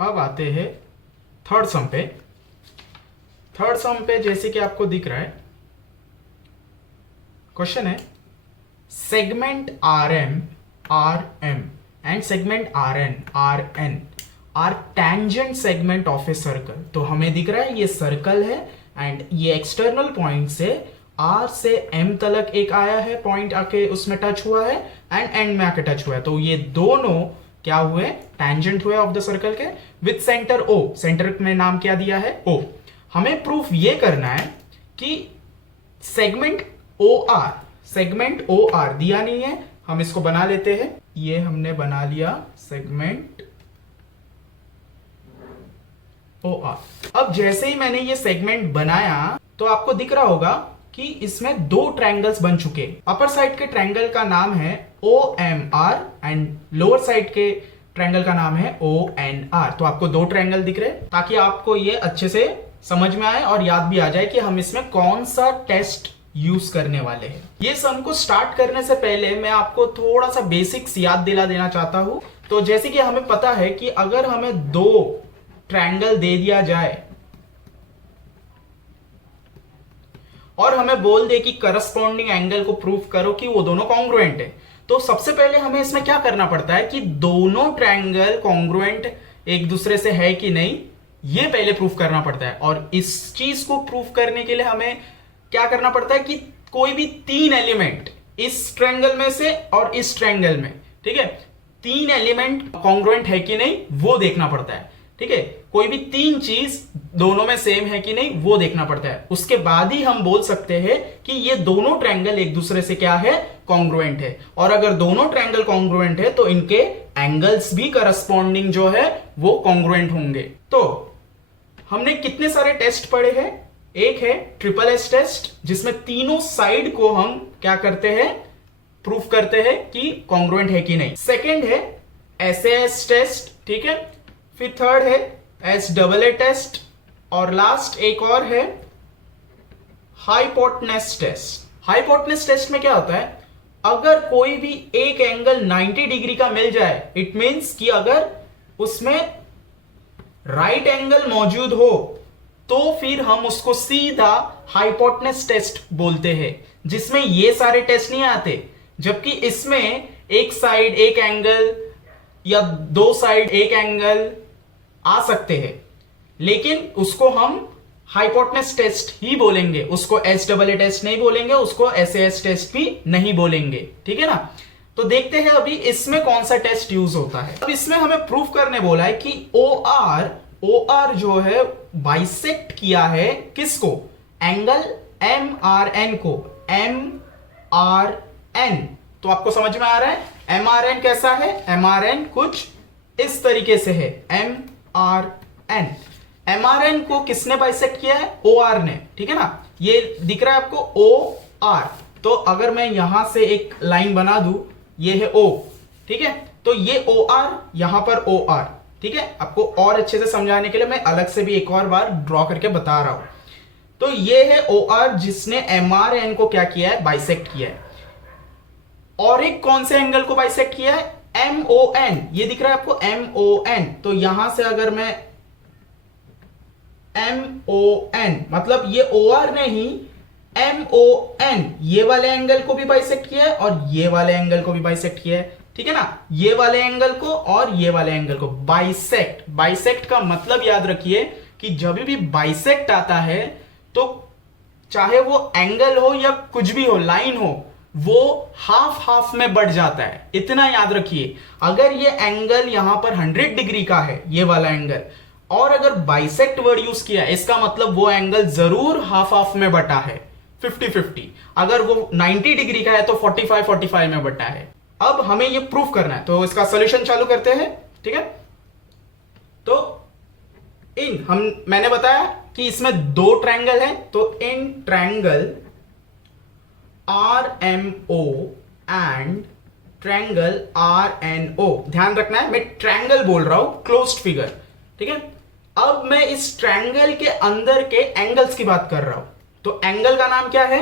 अब आते हैं थर्ड सम पे। थर्ड सम पे जैसे कि आपको दिख रहा है, क्वेश्चन है segment RM and segment RN are tangent segment of a circle. तो हमें दिख रहा है ये सर्कल है एंड ये एक्सटर्नल पॉइंट से R से M तलक एक आया है, पॉइंट आके उसमें टच हुआ है एंड एंड में आके टच हुआ है। तो ये दोनों क्या हुए, टेंजेंट हुए ऑफ द सर्कल के, विद सेंटर O। सेंटर में नाम क्या दिया है, O। हमें प्रूफ ये करना है कि सेगमेंट OR दिया नहीं है, हम इसको बना लेते हैं। ये हमने बना लिया सेगमेंट OR। अब जैसे ही मैंने ये सेगमेंट बनाया तो आपको दिख रहा होगा कि इसमें दो ट्रायंगल्स बन चुके। अपर साइड के ट्रायंगल का नाम है OMR एंड लोअर साइड के ट्रायंगल का नाम है ONR। तो आपको दो ट्रायंगल दिख रहे हैं ताकि आपको ये अच्छे से समझ में आए और याद भी आ जाए कि हम इसमें कौन सा टेस्ट यूज करने वाले हैं। ये सम को स्टार्ट करने से पहले मैं आपको थोड़ा सा बेसिक्स याद दिला देना चाहता हूं। तो जैसे कि हमें पता है कि अगर हमें दो ट्रायंगल दे दिया जाए और हमें बोल दे कि करस्पॉन्डिंग एंगल को प्रूव करो कि वो दोनों कॉन्ग्रुएंट है, तो सबसे पहले हमें इसमें क्या करना पड़ता है कि दोनों ट्रायंगल कॉन्ग्रुएंट एक दूसरे से है कि नहीं, ये पहले प्रूफ करना पड़ता है। और इस चीज को प्रूफ करने के लिए हमें क्या करना पड़ता है कि कोई भी तीन एलिमेंट इस ट्रायंगल में से और इस ट्रायंगल में, ठीक है, तीन एलिमेंट कॉन्ग्रुएंट है कि नहीं वो देखना पड़ता है। ठीक है, कोई भी तीन चीज दोनों में सेम है कि नहीं वो देखना पड़ता है। उसके बाद ही हम बोल सकते हैं कि ये दोनों ट्रायंगल एक दूसरे से क्या है, कॉन्ग्रुएंट है। और अगर दोनों ट्रायंगल कॉन्ग्रुएंट है तो इनके एंगल्स भी करस्पॉन्डिंग जो है वो कॉन्ग्रुएंट होंगे। तो हमने कितने सारे टेस्ट पढ़े हैं, एक है ट्रिपल एस टेस्ट जिसमें तीनों साइड को हम क्या करते हैं, प्रूफ करते हैं कि कॉन्ग्रुएंट है कि नहीं। सेकेंड है SAS टेस्ट, ठीक है। फिर थर्ड है SAA टेस्ट और लास्ट एक और है हाइपोटेनस टेस्ट। हाइपोटेनस टेस्ट में क्या होता है, अगर कोई भी एक एंगल 90 डिग्री का मिल जाए, इट मींस कि अगर उसमें राइट एंगल मौजूद हो तो फिर हम उसको सीधा हाइपोटेनस टेस्ट बोलते हैं, जिसमें ये सारे टेस्ट नहीं आते। जबकि इसमें एक साइड एक एंगल या दो साइड एक एंगल आ सकते हैं, लेकिन उसको हम हाइपोटेनस टेस्ट ही बोलेंगे, उसको SAA टेस्ट नहीं बोलेंगे, उसको SAS टेस्ट भी नहीं बोलेंगे। ठीक है ना। तो देखते हैं अभी इसमें कौन सा टेस्ट यूज होता है। अब इसमें हमें प्रूफ करने बोला है कि OR जो है बाइसेक्ट किया है किसको, एंगल MRN को, MRN। तो आपको समझ में आ रहा है MRN कैसा है, MRN कुछ इस तरीके से है, MRN को किसने बाइसेक्ट किया है, OR ने। ठीक है ना, ये दिख रहा है आपको OR। तो अगर मैं यहां से एक लाइन बना दूं, ये है O, ठीक है, तो ये OR यहां पर OR, ठीक है। आपको और अच्छे से समझाने के लिए मैं अलग से भी एक और बार ड्रॉ करके बता रहा हूं। तो ये है OR जिसने MRN को क्या किया है, बाइसेक्ट किया है। और एक कौन से एंगल को बाइसेक्ट किया है, MON। ये दिख रहा है आपको MON। तो यहां से अगर मैं MON, मतलब ये OR नहीं, MON, ये वाले एंगल को भी बाइसेक्ट किया है और ये वाले एंगल को भी बाइसेक्ट किया है। ठीक है ना, ये वाले एंगल को और ये वाले एंगल को बाइसेक्ट। बाइसेक्ट का मतलब याद रखिए कि जब भी बाइसेक्ट आता है तो चाहे वो एंगल हो या कुछ भी हो, लाइन हो, वो हाफ हाफ में बढ़ जाता है। इतना याद रखिए, अगर ये एंगल यहां पर 100 डिग्री का है, ये वाला एंगल, और अगर बाइसेक्ट वर्ड यूज किया, इसका मतलब वो एंगल जरूर हाफ हाफ में बटा है, 50-50। अगर वो 90 डिग्री का है तो 45-45 में बटा है। अब हमें ये प्रूफ करना है, तो इसका सॉल्यूशन चालू करते हैं। ठीक है, तो मैंने बताया कि इसमें दो ट्रायंगल है, तो in triangle RMO and triangle RNO, ध्यान रखना है मैं ट्रायंगल बोल रहा हूं, क्लोज्ड फिगर। ठीक है, अब मैं इस ट्रायंगल के अंदर के एंगल्स की बात कर रहा हूं। तो एंगल का नाम क्या है,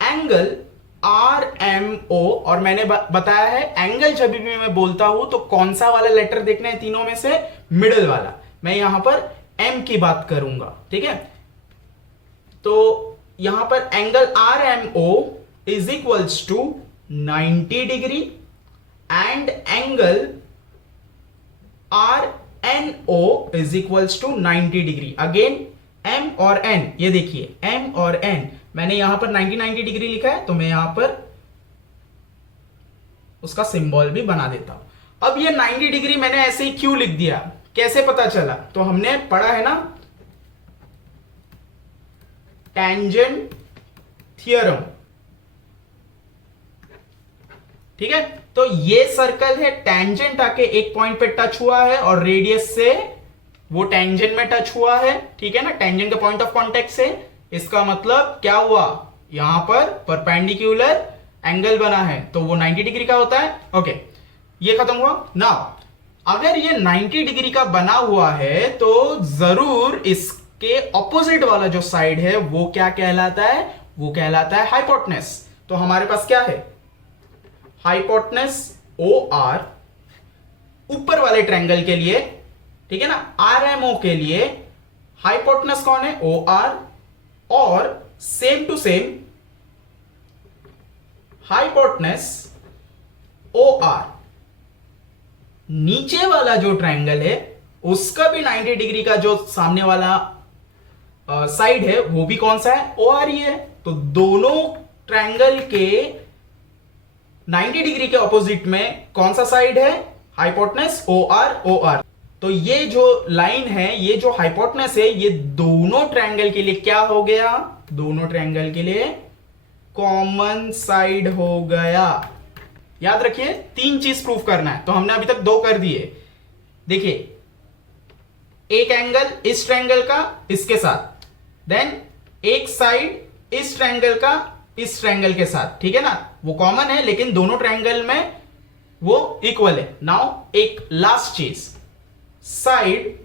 एंगल RMO। और मैंने बताया है एंगल जब भी मैं बोलता हूं तो कौन सा वाला लेटर देखना है तीनों में से, मिडल वाला, मैं यहां पर एम की बात करूंगा, ठीक है। तो यहां पर angle R M O is equals to 90 degree and angle R N O is equals to 90 degree. Again M और एन, ये देखिए एम और एन, मैंने यहां पर 90 डिग्री लिखा है, तो मैं यहां पर उसका सिंबल भी बना देता हूं। अब ये 90 डिग्री मैंने ऐसे ही क्यों लिख दिया, कैसे पता चला? तो हमने पढ़ा है ना टेंजेंट थ्योरम, ठीक है। तो ये सर्कल है, टेंजेंट आके एक पॉइंट पे टच हुआ है और रेडियस से वो टेंजेंट में टच हुआ है, ठीक है ना, टेंजेंट के पॉइंट ऑफ कांटेक्ट से। इसका मतलब क्या हुआ, यहां पर परपेंडिकुलर एंगल बना है, तो वो 90 डिग्री का होता है। ओके, ये खत्म हुआ ना। अगर ये 90 डिग्री का बना हुआ है तो जरूर इसके ऑपोजिट वाला जो साइड है वो क्या कहलाता है, वो कहलाता है हाइपोटेनस। तो हमारे पास क्या है, हाइपोटेनस ओ आर ऊपर वाले ट्रायंगल के लिए, ठीक है ना, आर एम ओ के लिए हाइपोटेनस कौन है, ओ आर, और same to same hypotenuse O R नीचे वाला जो ट्रायंगल है उसका भी 90 डिग्री का जो सामने वाला साइड है वो भी कौन सा है, ओ आर ही है। तो दोनों ट्रायंगल के 90 डिग्री के ऑपोजिट में कौन सा साइड है, hypotenuse O R, O R. तो ये जो लाइन है, ये जो हाइपोटेनस है, ये दोनों ट्रायंगल के लिए क्या हो गया, दोनों ट्रायंगल के लिए कॉमन साइड हो गया। याद रखिए 3 चीज प्रूफ करना है, तो हमने अभी तक 2 कर दिए। देखिए एक एंगल इस ट्रायंगल का इसके साथ, देन एक साइड इस ट्रायंगल का इस ट्रायंगल के साथ, ठीक है ना, वो कॉमन है लेकिन दोनों ट्रायंगल में वो इक्वल है। नाउ एक लास्ट चीज, साइड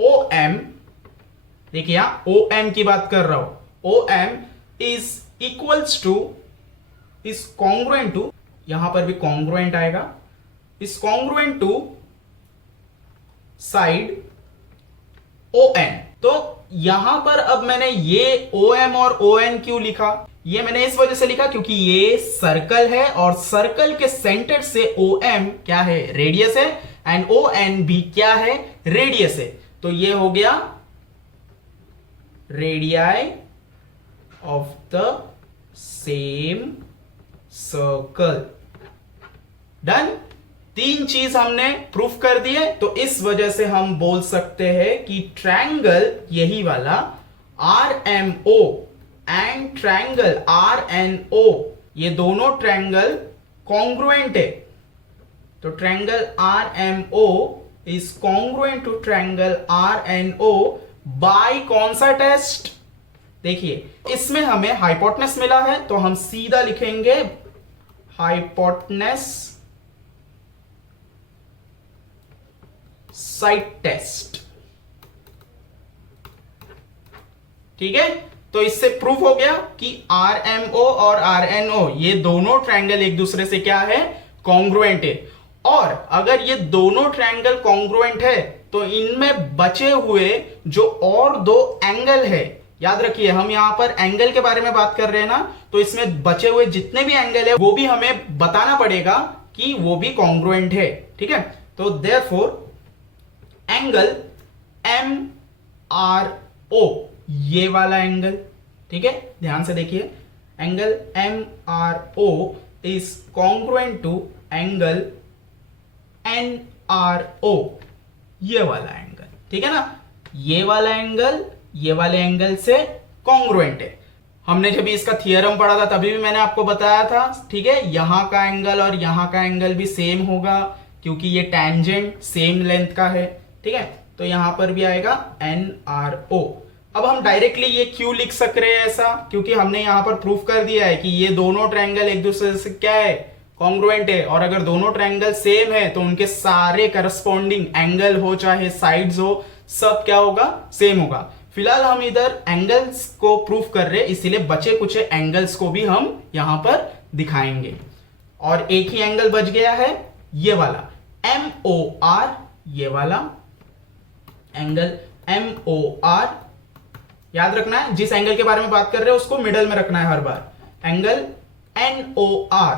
ओ एम, देखिए यहां ओ एम की बात कर रहा हूं, O M is equals to, is congruent to, यहां पर भी कॉन्ग्रुएंट आएगा, is congruent to side O N. तो यहां पर अब मैंने ये ओ एम और ओ एन क्यों लिखा, ये मैंने इस वजह से लिखा क्योंकि ये सर्कल है और सर्कल के सेंटर से ओ एम क्या है, रेडियस है, एंड ओ एन भी क्या है, रेडियस है। तो ये हो गया radii of the same circle. Done, 3 चीज हमने प्रूफ कर दिए। तो इस वजह से हम बोल सकते हैं कि ट्रायंगल यही वाला R M O and triangle R N O, ये दोनों ट्रायंगल कॉन्ग्रुएंट है। तो triangle R M O is congruent to triangle R N O by कौन सा टेस्ट, देखिए इसमें हमें हाइपोटेनस मिला है तो हम सीधा लिखेंगे हाइपोटेनस साइड टेस्ट, ठीक है। तो इससे प्रूफ हो गया कि आर एम ओ और आर एन ओ ये दोनों ट्रायंगल एक दूसरे से क्या है, कॉन्ग्रुएंट है। और अगर ये दोनों ट्रायंगल कॉन्ग्रुएंट है तो इनमें बचे हुए जो और 2 एंगल है, याद रखिए हम यहां पर एंगल के बारे में बात कर रहे हैं ना, तो इसमें बचे हुए जितने भी एंगल है वो भी हमें बताना पड़ेगा कि वो भी कॉन्ग्रुएंट है, ठीक है। तो therefore angle M R O, ये वाला एंगल, ठीक है, ध्यान से देखिए, angle M R O is congruent to angle N R O, ये वाला एंगल, ठीक है ना, ये वाला एंगल ये वाले एंगल से कॉन्ग्रुएंट है। हमने जब इसका थियरम पढ़ा था तभी भी मैंने आपको बताया था, ठीक है, यहां का एंगल और यहां का एंगल भी सेम होगा क्योंकि ये टेंजेंट सेम लेंथ का है, ठीक है। तो यहां पर भी आएगा एन आर ओ। अब हम डायरेक्टली ये क्यों लिख सक रहे हैं ऐसा, क्योंकि हमने यहां पर प्रूफ कर दिया है कि ये दोनों ट्रायंगल एक दूसरे से क्या है, कॉन्ग्रुएंट है। और अगर दोनों ट्रायंगल सेम है तो उनके सारे करस्पॉन्डिंग एंगल हो चाहे साइड्स हो, सब क्या होगा, सेम होगा। फिलहाल हम इधर एंगल्स को प्रूफ कर रहे हैं, इसीलिए बचे कुछ एंगल्स को भी हम यहां पर दिखाएंगे। और एक ही एंगल बच गया है ये वाला, MOR, ये वाला एंगल MOR, याद रखना है जिस एंगल के बारे में बात कर रहे हैं उसको मिडल में रखना है हर बार, एंगल NOR,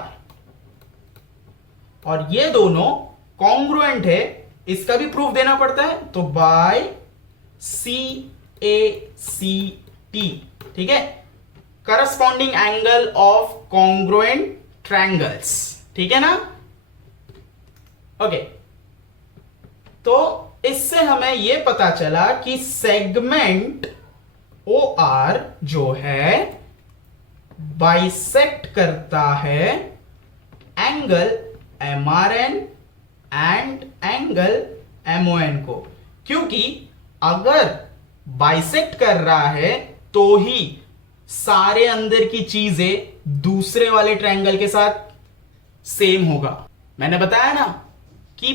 और ये दोनों कॉन्ग्रुएंट है, इसका भी प्रूफ देना पड़ता है, तो बाय CACT, ठीक है, corresponding angle of congruent triangles, ठीक है ना। ओके, तो इससे हमें यह पता चला कि सेगमेंट OR जो है बाइसेक्ट करता है angle MRN and angle MON को, क्योंकि अगर बाइसेक्ट कर रहा है तो ही सारे अंदर की चीजें दूसरे वाले ट्रायंगल के साथ सेम होगा। मैंने बताया ना कि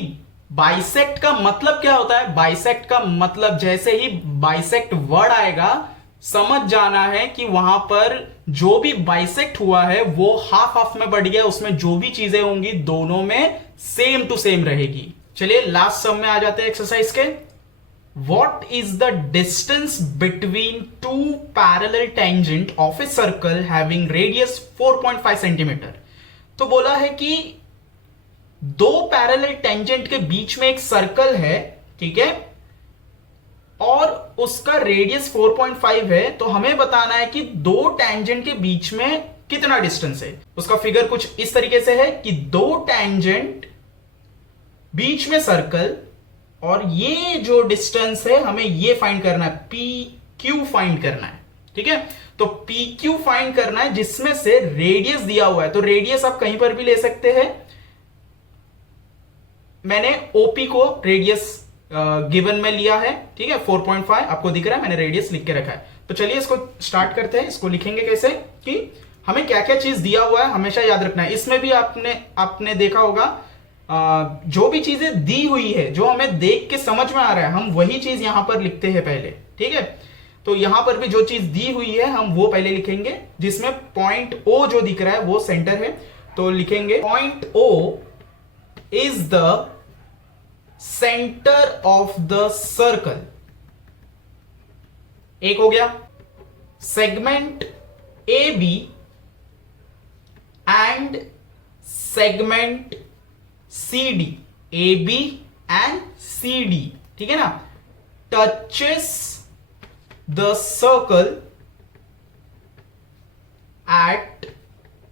बाइसेक्ट का मतलब क्या होता है। बाइसेक्ट का मतलब जैसे ही बाइसेक्ट वर्ड आएगा समझ जाना है कि वहां पर जो भी बाइसेक्ट हुआ है वो हाफ हाफ में बढ़ गया, उसमें जो भी चीजें होंगी दोनों में सेम टू सेम रहेगी। चलिए लास्ट सम में आ जाते हैं एक्सरसाइज के। What is the distance between two parallel tangent of a circle having radius 4.5 centimetre. तो बोला है कि दो पैरेलल टेंजेंट के बीच में एक सर्कल है, ठीक है, और उसका रेडियस 4.5 है, तो हमें बताना है कि दो टेंजेंट के बीच में कितना डिस्टेंस है। उसका फिगर कुछ इस तरीके से है कि दो टेंजेंट बीच में सर्कल, और ये जो डिस्टेंस है हमें ये फाइंड करना है, PQ फाइंड करना है, ठीक है। तो PQ फाइंड करना है जिसमें से रेडियस दिया हुआ है, तो रेडियस आप कहीं पर भी ले सकते हैं। मैंने OP को रेडियस गिवन में लिया है, ठीक है, 4.5 आपको दिख रहा है, मैंने रेडियस लिख के रखा है। तो चलिए इसको स्टार्ट करते हैं। इसको लिखेंगे कैसे कि हमें क्या क्या चीज दिया हुआ है हमेशा याद रखना है। इसमें भी आपने देखा होगा जो भी चीजें दी हुई है, जो हमें देख के समझ में आ रहा है, हम वही चीज यहां पर लिखते हैं पहले, ठीक है। तो यहां पर भी जो चीज दी हुई है हम वो पहले लिखेंगे, जिसमें पॉइंट O जो दिख रहा है वो सेंटर है, तो लिखेंगे point O is the centre of the circle. एक हो गया। Segment AB and segment CD, AB and CD, ठीक है ना, touches the circle eight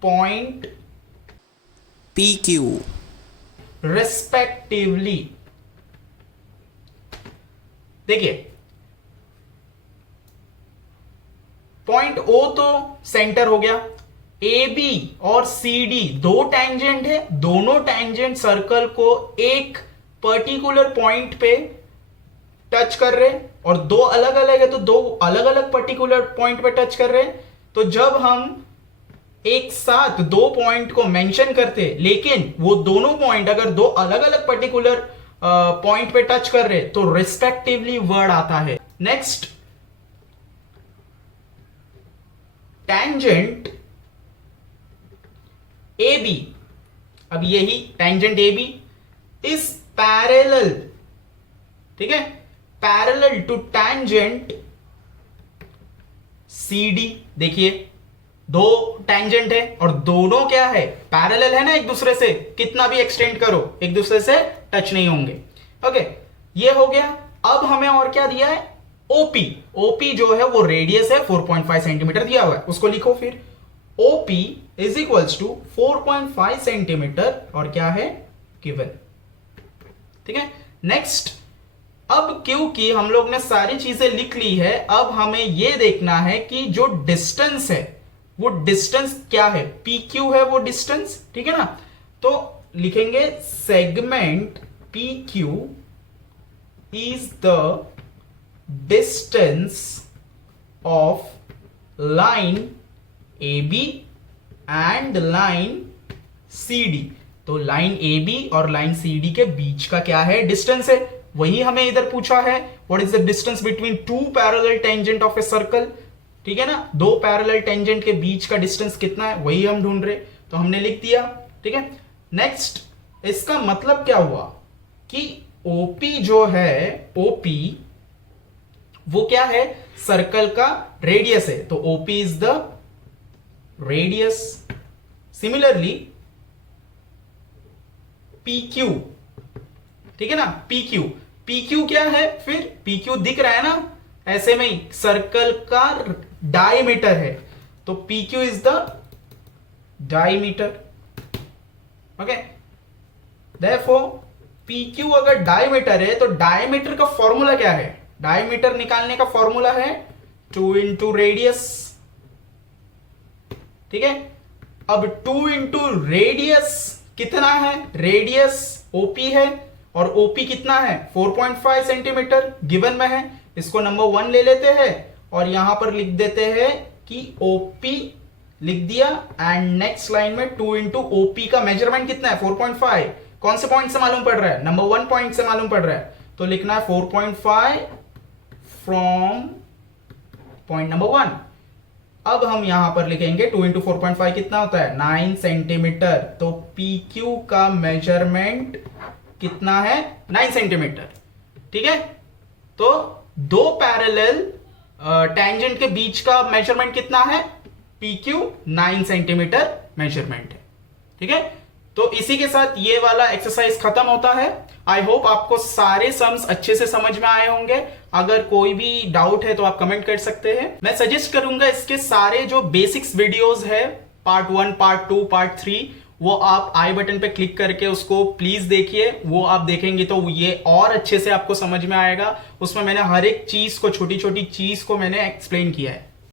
point PQ respectively. देखिए पॉइंट O तो सेंटर हो गया, AB और CD दो टैंजेंट है, दोनों टैंजेंट सर्कल को एक पर्टिकुलर पॉइंट पे टच कर रहे हैं, और दो अलग अलग है तो दो अलग अलग पर्टिकुलर पॉइंट पे टच कर रहे हैं। तो जब हम एक साथ दो पॉइंट को मेंशन करते, लेकिन वो दोनों पॉइंट अगर दो अलग अलग पर्टिकुलर पॉइंट पे टच कर रहे, तो रिस्पेक्टिवली वर्ड आता है। नेक्स्ट, टैंजेंट AB, अब यही टैंजेंट AB इज पैरेलल, ठीक है, पैरेलल टू टैंजेंट CD। देखिए दो टैंजेंट है और दोनों क्या है, पैरेलल है ना एक दूसरे से, कितना भी एक्सटेंड करो एक दूसरे से टच नहीं होंगे। ओके, ये हो गया। अब हमें और क्या दिया है, OP जो है वो रेडियस है 4.5 सेंटीमीटर दिया हुआ है, उसको लिखो फिर OP is equals to 4.5 centimetre, और क्या है गिवन, ठीक है। नेक्स्ट, अब क्योंकि हम लोग ने सारी चीजें लिख ली है, अब हमें यह देखना है कि जो डिस्टेंस है वो डिस्टेंस क्या है, PQ है वो डिस्टेंस, ठीक है ना। तो लिखेंगे segment PQ is the distance of line AB and line CD। तो लाइन AB और लाइन CD के बीच का क्या है, डिस्टेंस है, वही हमें इधर पूछा है। What is the distance between two parallel tangent of a circle, ठीक है ना, दो पैरेलल टेंजेंट के बीच का डिस्टेंस कितना है वही हम ढूंढ रहे, तो हमने लिख दिया, ठीक है। नेक्स्ट, इसका मतलब क्या हुआ, कि ओपी जो है, ओपी वो क्या है, सर्कल का रेडियस है, तो OP is the radius. Similarly PQ, ठीक है ना, PQ, PQ क्या है, फिर PQ दिख रहा है ना ऐसे में ही, सर्कल का डायमीटर है, तो PQ is the diameter. Okay, therefore PQ अगर डायमीटर है तो डायमीटर का फॉर्मूला क्या है, डायमीटर निकालने का फॉर्मूला है 2 इंटू रेडियस। ठीक है, अब 2 इंटू रेडियस कितना है, रेडियस OP है और OP कितना है 4.5 सेंटीमीटर गिवन में है, इसको नंबर 1 ले लेते हैं और यहां पर लिख देते हैं कि OP लिख दिया, एंड नेक्स्ट लाइन में 2 इंटू OP का मेजरमेंट कितना है 4.5, कौन से पॉइंट से मालूम पड़ रहा है, नंबर 1 पॉइंट से मालूम पड़ रहा है, तो लिखना है 4.5 फ्रॉम पॉइंट नंबर 1। अब हम यहां पर लिखेंगे 2 इंटू 4.5 कितना होता है 9 सेंटीमीटर, तो PQ का मेजरमेंट कितना है 9 सेंटीमीटर। ठीक है, तो दो पैरेलल टेंजेंट के बीच का मेजरमेंट कितना है, PQ 9 सेंटीमीटर मेजरमेंट है। ठीक है, तो इसी के साथ ये वाला एक्सरसाइज खत्म होता है। आई होप आपको सारे सम्स अच्छे से समझ में आए होंगे। अगर कोई भी डाउट है तो आप कमेंट कर सकते हैं। मैं सजेस्ट करूंगा इसके सारे जो बेसिक्स वीडियोस है, पार्ट 1, पार्ट 2, पार्ट 3, वो आप आई बटन पे क्लिक करके उसको प्लीज देखिए। वो आप देखेंगे तो ये और अच्छे से आपको समझ में आएगा। उसमें मैंने हर एक चीज को, छोटी छोटी चीज को मैंने एक्सप्लेन किया है।